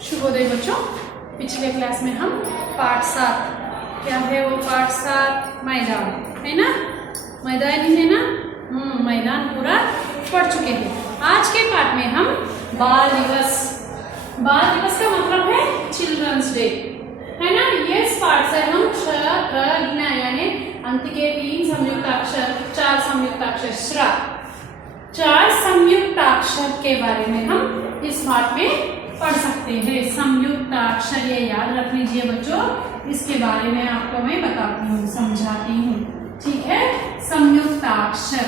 शुभोदय बच्चों। पिछले क्लास में हम पाठ 7, क्या है वो पाठ 7, मैदान है ना, मैदान ही है ना, मैदान पूरा पढ़ चुके हैं। आज के पाठ में हम बाल दिवस का मतलब है चिल्ड्रंस डे, है ना। ये पाठ से हम यानी अंत के 3 संयुक्ताक्षर, 4 संयुक्ताक्षर, 4 संयुक्ताक्षर के बारे में हम इस पाठ में पढ़ सकते हैं। संयुक्ताक्षर ये याद रख लीजिए बच्चों, इसके बारे में आपको मैं बताती हूँ, समझाती हूँ, ठीक है। संयुक्ताक्षर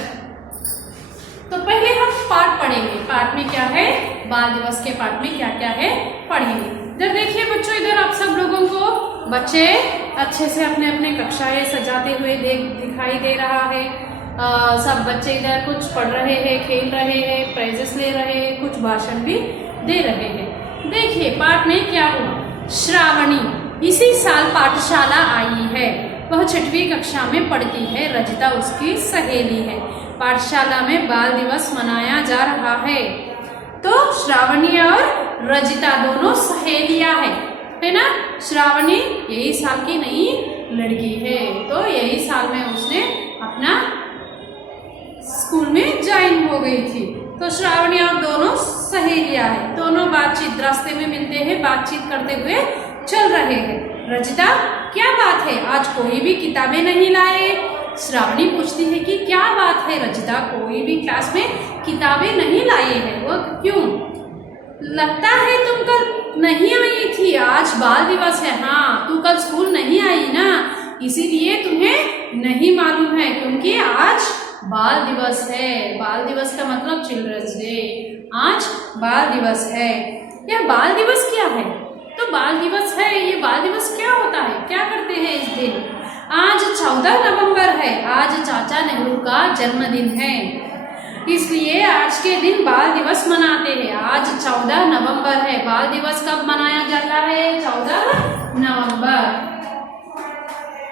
तो पहले हम पाठ पढ़ेंगे। पाठ में क्या है, बाल दिवस के पाठ में क्या क्या है पढ़ेंगे। इधर देखिए बच्चों, इधर आप सब लोगों को बच्चे अच्छे से अपने अपने कक्षाएं सजाते हुए दिखाई दे रहा है। सब बच्चे इधर कुछ पढ़ रहे हैं, खेल रहे हैं, प्राइजेस ले रहे हैं, कुछ भाषण भी दे रहे हैं। देखिए पाठ में क्या हुआ। श्रावणी इसी साल पाठशाला आई है, वह 6वीं कक्षा में पढ़ती है। रजिता उसकी सहेली है। पाठशाला में बाल दिवस मनाया जा रहा है। तो श्रावणी और रजिता दोनों सहेलियां है ना। श्रावणी यही साल की नई लड़की है, तो यही साल में उसने अपना स्कूल में ज्वाइन हो गई थी। तो श्रावणी और दोनों सहेलियां हैं, दोनों बातचीत, रास्ते में मिलते हैं, बातचीत करते हुए चल रहे हैं। रजिता क्या बात है, आज कोई भी किताबें नहीं लाए। श्रावणी पूछती है कि क्या बात है रजिता, कोई भी क्लास में किताबें नहीं लाए हैं, वो क्यों? लगता है तुम कल नहीं आई थी, आज बाल दिवस है। हाँ, तू कल स्कूल नहीं आई ना, इसीलिए तुम्हें नहीं मालूम है, क्योंकि आज बाल दिवस है। बाल दिवस का मतलब चिल्ड्रंस डे। आज बाल दिवस है। यह बाल दिवस क्या है? तो बाल दिवस है, ये बाल दिवस क्या होता है, क्या करते हैं इस दिन? आज 14 नवंबर है, आज चाचा नेहरू का जन्मदिन है, इसलिए आज के दिन बाल दिवस मनाते हैं। आज 14 नवंबर है। बाल दिवस कब मनाया जाता है? 14 नवंबर।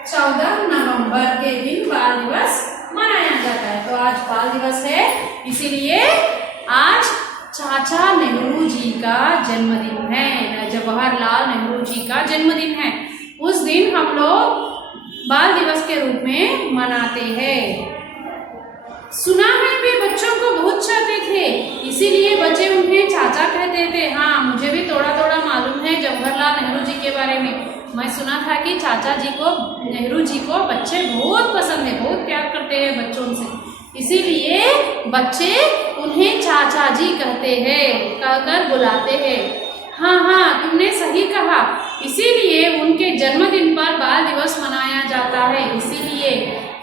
14 नवंबर के दिन बाल दिवस मनाया जाता है। तो आज बाल दिवस है, इसीलिए आज चाचा नेहरू जी का जन्मदिन है, जवाहरलाल नेहरू जी का जन्मदिन है। उस दिन हम लोग बाल दिवस के रूप में मनाते हैं। सुना है भी बच्चों को बहुत चाहते थे, इसीलिए बच्चे उन्हें चाचा कहते थे। हाँ, मुझे भी थोड़ा थोड़ा मालूम है जवाहरलाल नेहरू जी के बारे में। मैं सुना था कि चाचा जी को, नेहरू जी को बच्चे बहुत पसंद है, बहुत प्यार करते हैं बच्चों से, इसीलिए बच्चे उन्हें चाचा जी कहते हैं, कहकर बुलाते हैं। हाँ, तुमने सही कहा, इसीलिए उनके जन्मदिन पर बाल दिवस मनाया जाता है। इसीलिए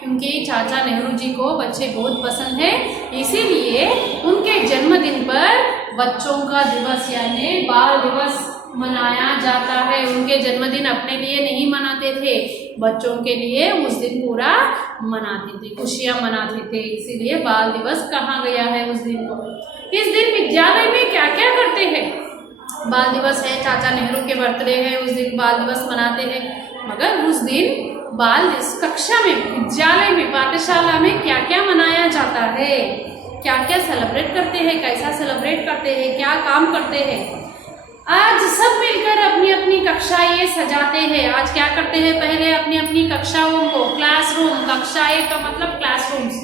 क्योंकि चाचा नेहरू जी को बच्चे बहुत पसंद है, इसीलिए उनके जन्मदिन पर बच्चों का दिवस यानी बाल दिवस मनाया जाता है। उनके जन्मदिन अपने लिए नहीं मनाते थे, बच्चों के लिए उस दिन पूरा मनाते थे, खुशियां मनाते थे, इसीलिए बाल दिवस कहा गया है उस दिन को। इस दिन विद्यालय में क्या क्या करते हैं? बाल दिवस है, चाचा नेहरू के बर्थडे है, उस दिन बाल दिवस मनाते हैं। मगर उस दिन बाल दिवस कक्षा में, विद्यालय में, पाठशाला में क्या क्या मनाया जाता है, क्या क्या सेलिब्रेट करते हैं, कैसा सेलिब्रेट करते हैं, क्या काम करते हैं? आज सब मिलकर अपनी अपनी कक्षाएं सजाते हैं। आज क्या करते हैं, पहले अपनी अपनी कक्षाओं को, क्लासरूम, कक्षाएं का मतलब क्लासरूम्स,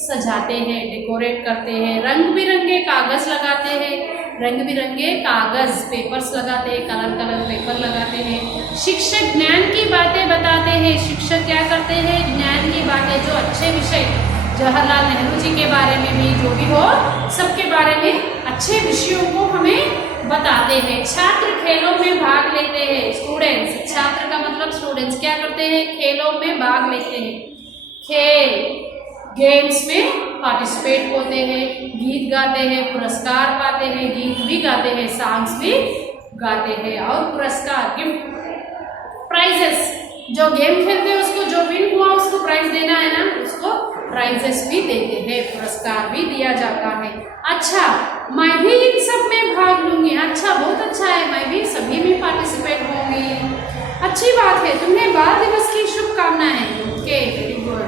सजाते हैं, डेकोरेट करते हैं, रंग बिरंगे कागज लगाते हैं, रंग बिरंगे कागज, पेपर्स लगाते हैं, कलर पेपर लगाते हैं। शिक्षक ज्ञान की बातें बताते हैं। शिक्षक क्या करते हैं, ज्ञान की बातें, जो अच्छे विषय, जवाहरलाल नेहरू जी के बारे में भी, जो भी हो, सबके बारे में अच्छे विषयों को हमें बताते हैं। छात्र खेलों में भाग लेते हैं। स्टूडेंट्स, छात्र का मतलब स्टूडेंट्स क्या करते हैं, खेलों में भाग लेते हैं, खेल गेम्स में पार्टिसिपेट होते हैं, गीत गाते हैं, पुरस्कार पाते हैं, गीत भी गाते हैं, सॉन्ग्स भी गाते हैं, और पुरस्कार, गिफ्ट, प्राइजेस, जो गेम खेलते हैं उसको, जो विन हुआ उसको प्राइज देना है ना, उसको प्राइजेस भी देते हैं, पुरस्कार भी दिया जाता है। अच्छा, मैं भी इन सब में भाग लूंगी। अच्छा, बहुत अच्छा है, मैं भी सभी में पार्टिसिपेट होंगी। अच्छी बात है, तुम्हें बाल दिवस की शुभकामनाएं। ओके, वेरी गुड,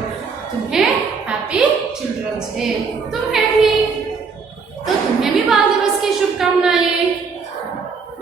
तुम्हें हैप्पी चिल्ड्रंस डे। तुम्हें भी बाल दिवस की शुभकामनाएं।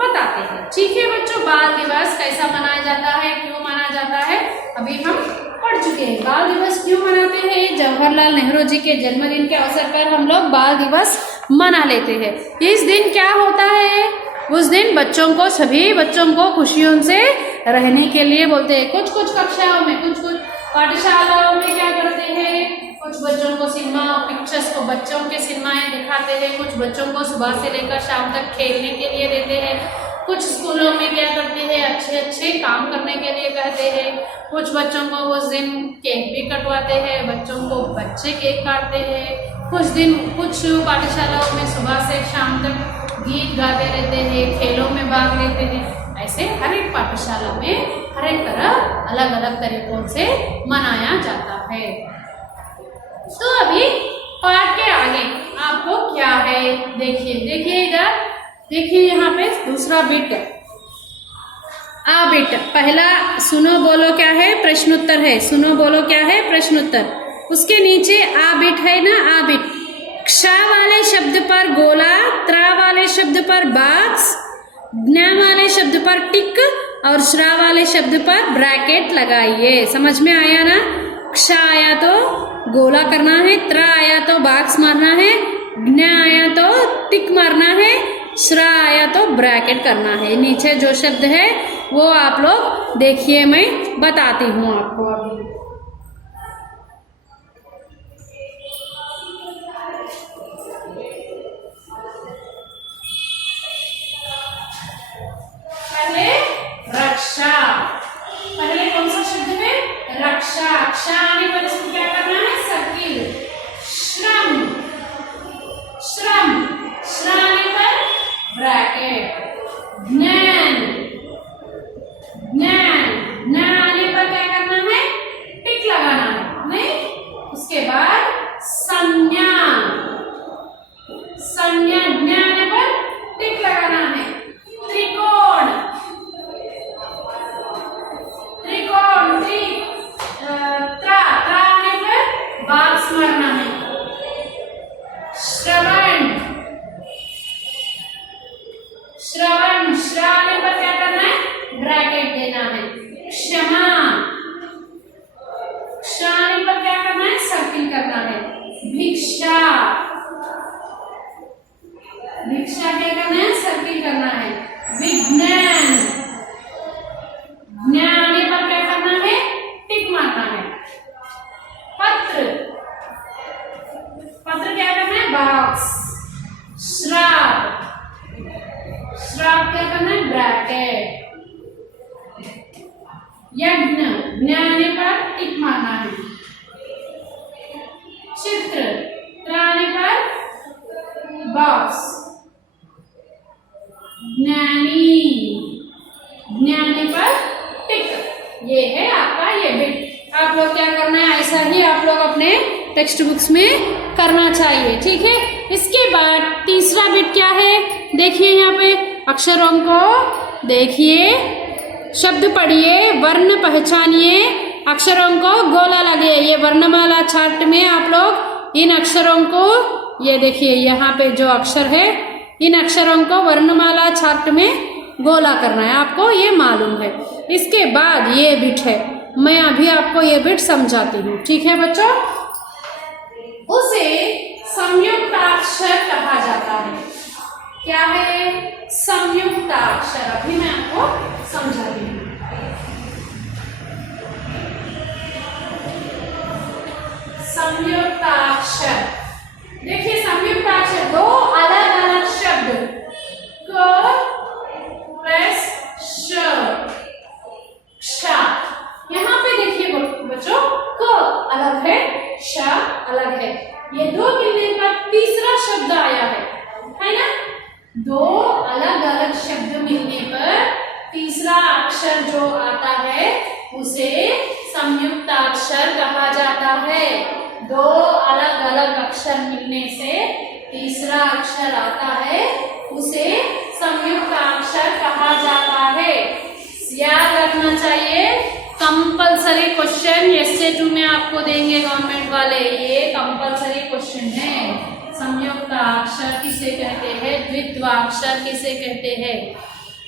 बताते हैं। ठीक है बच्चों, बाल दिवस कैसा मनाया जाता है, क्यों मनाया जाता है, अभी हम पढ़ चुके हैं। बाल दिवस क्यों मनाते हैं? जवाहरलाल नेहरू जी के जन्मदिन के अवसर पर हम लोग बाल दिवस मना लेते हैं। इस दिन क्या होता है? उस दिन बच्चों को, सभी बच्चों को खुशियों से रहने के लिए बोलते हैं। कुछ कुछ कक्षाओं में, कुछ कुछ पाठशालाओं में क्या करते हैं, कुछ बच्चों को सिनेमा पिक्चर्स को, बच्चों के सिनेमाएं दिखाते हैं। कुछ बच्चों को सुबह से लेकर शाम तक खेलने के लिए देते हैं। कुछ स्कूलों में क्या करते हैं, अच्छे अच्छे काम करने के लिए कहते हैं। कुछ बच्चों को उस दिन केक भी कटवाते हैं, बच्चों को बच्चे केक काटते हैं। कुछ पाठशालाओं में सुबह से शाम तक गीत गाते रहते हैं, खेलों में भाग लेते हैं। ऐसे हर एक पाठशाला में हर एक तरह अलग अलग तरीकों से मनाया जाता है। तो अभी पाठ के आगे आपको क्या है, देखिए इधर, देखिए यहाँ पे दूसरा बिट, आ बिट। पहला सुनो बोलो क्या है, प्रश्नोत्तर है। सुनो बोलो क्या है, प्रश्नोत्तर। उसके नीचे आ बिट है ना, आ बिट। क्ष वाले शब्द पर गोला, त्रा वाले शब्द पर बॉक्स, ज्ञ वाले शब्द पर टिक और श्रा वाले शब्द पर ब्रैकेट लगाइए। समझ में आया ना? क्ष आया तो गोला करना है, त्रा आया तो बॉक्स मारना है, ज्ञ आया तो टिक मारना है, श्रा आया तो ब्रैकेट करना है। नीचे जो शब्द है वो आप लोग देखिए, मैं बताती हूँ आपको अभी। पहले रक्षा, पहले कौन सा शब्द है, रक्षा। क्ष आने पर इसको क्या करना है, सर्किल। श्रम, श्रम, श्र आने पर ब्रैकेट। ज्ञान, ज्ञान, ज्ञान आने पर क्या करना है, टिक लगाना है, नहीं? उसके बाद संज्ञा, संज्ञा, ज्ञान आने पर टिक लगाना है। त्रिकोण, त्रिकोण, त्रा, त्रा आने पर बॉक्स मारना है। श्रवण, श्रवण, श्र आने पर क्या करना है, ब्रैकेट देना है। क्षमा, क्ष आने पर क्या करना है, सर्किल करना है। भिक्षा, भिक्षा क्या करना है, सर्किल करना है। विज्ञान, ज्ञान आने पर क्या करना है, टिक मारना है। पत्र, पत्र क्या करना है, बॉक्स। श्राप, श्राप क्या करना है, ब्रैकेट। यज्ञ, ज्ञ आने पर टिक मारना है। चित्र, त्र आने पर बॉक्स। ज्ञानी, ज्ञानी पर टिक। ये है आपका ये बिट। आप लोग क्या करना है, ऐसा ही आप लोग अपने टेक्स्ट बुक्स में करना चाहिए। ठीक है, इसके बाद तीसरा बिट क्या है, देखिए यहाँ पे अक्षरों को देखिए, शब्द पढ़िए, वर्ण पहचानिए, अक्षरों को गोला लगे। ये वर्णमाला चार्ट में आप लोग इन अक्षरों को, ये देखिए यहाँ पे जो अक्षर है, इन अक्षरों को वर्णमाला चार्ट में गोला करना है, आपको ये मालूम है। इसके बाद ये बिट है, मैं अभी आपको ये बिट समझाती हूँ। ठीक है बच्चों, उसे संयुक्ताक्षर कहा जाता है। क्या है, संयुक्ताक्षर। अभी मैं आपको समझाती हूँ। संयुक्ताक्षर, देखिए संयुक्ताक्षर दो अलग अलग शब्द, क प्लस श, क्ष। यहाँ पे देखिए बच्चों, क अलग है, श अलग है। ये दो मिलने पर तीसरा शब्द आया है ना? दो अलग अलग शब्द मिलने पर तीसरा अक्षर जो आता है उसे संयुक्ताक्षर कहा जाता है। दो अलग अलग अक्षर मिलने से तीसरा अक्षर आता है, उसे संयुक्ताक्षर कहा जाता है। याद रखना चाहिए, कंपलसरी क्वेश्चन SA2 में आपको देंगे गवर्नमेंट वाले, ये कंपलसरी क्वेश्चन है। संयुक्ताक्षर किसे कहते हैं, द्वित्वाक्षर किसे कहते हैं,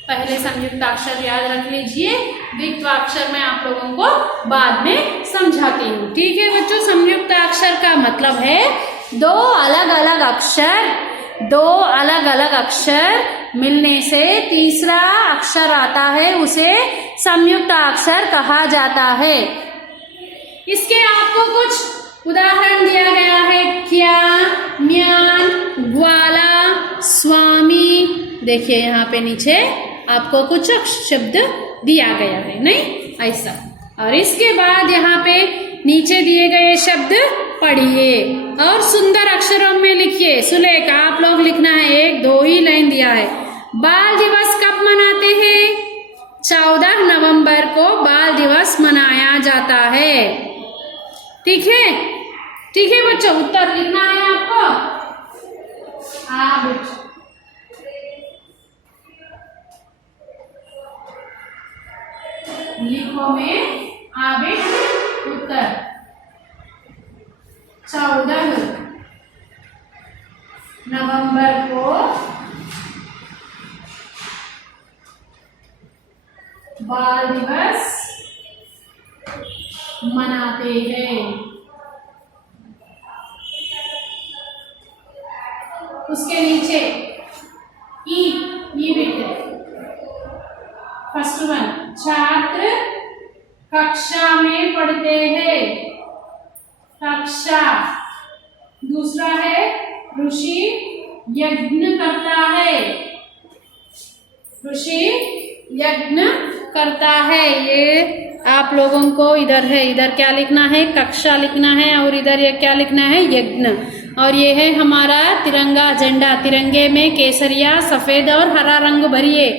पहले संयुक्ताक्षर याद रख लीजिए, द्वित्वाक्षर मैं आप लोगों को बाद में समझाती हूँ। ठीक है बच्चों, संयुक्ताक्षर का मतलब है दो अलग अलग अक्षर मिलने से तीसरा अक्षर आता है, उसे संयुक्त अक्षर कहा जाता है। इसके आपको कुछ उदाहरण दिया गया है, क्या, म्यान, ग्वाला, स्वामी। देखिए यहाँ पे नीचे आपको कुछ शब्द दिया गया है, नहीं ऐसा। और इसके बाद यहाँ पे नीचे दिए गए शब्द पढ़िए और सुंदर अक्षरों में लिखिए। सुलेखा आप लोग लिखना है, 1-2 ही लाइन दिया है। बाल दिवस कब मनाते हैं? 14 नवंबर को बाल दिवस मनाया जाता है। ठीक है, ठीक है बच्चों, उत्तर लिखना है आपको। बच्चों लिखो में उत्तर 14 नवंबर को बाल दिवस मनाते हैं। उसके नीचे ई बेटे फर्स्ट वन, छात्र कक्षा में पढ़ते हैं, कक्षा। दूसरा है ऋषि यज्ञ करता है, ऋषि यज्ञ करता है। ये आप लोगों को इधर है, इधर क्या लिखना है? कक्षा लिखना है, और इधर ये क्या लिखना है? यज्ञ। और ये है हमारा तिरंगा झंडा। तिरंगे में केसरिया, सफेद और हरा रंग भरिए,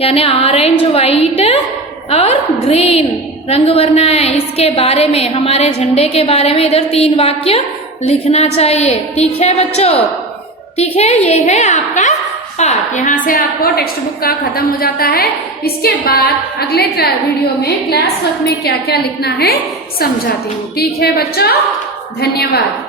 यानी ऑरेंज, व्हाइट और ग्रीन रंग भरना है। इसके बारे में, हमारे झंडे के बारे में इधर 3 वाक्य लिखना चाहिए। ठीक है बच्चों, ठीक है, ये है आपका पाठ। यहाँ से आपको टेक्स्ट बुक का खत्म हो जाता है। इसके बाद अगले वीडियो में क्लास वर्क में क्या क्या लिखना है समझाती हूँ। ठीक है बच्चों, धन्यवाद।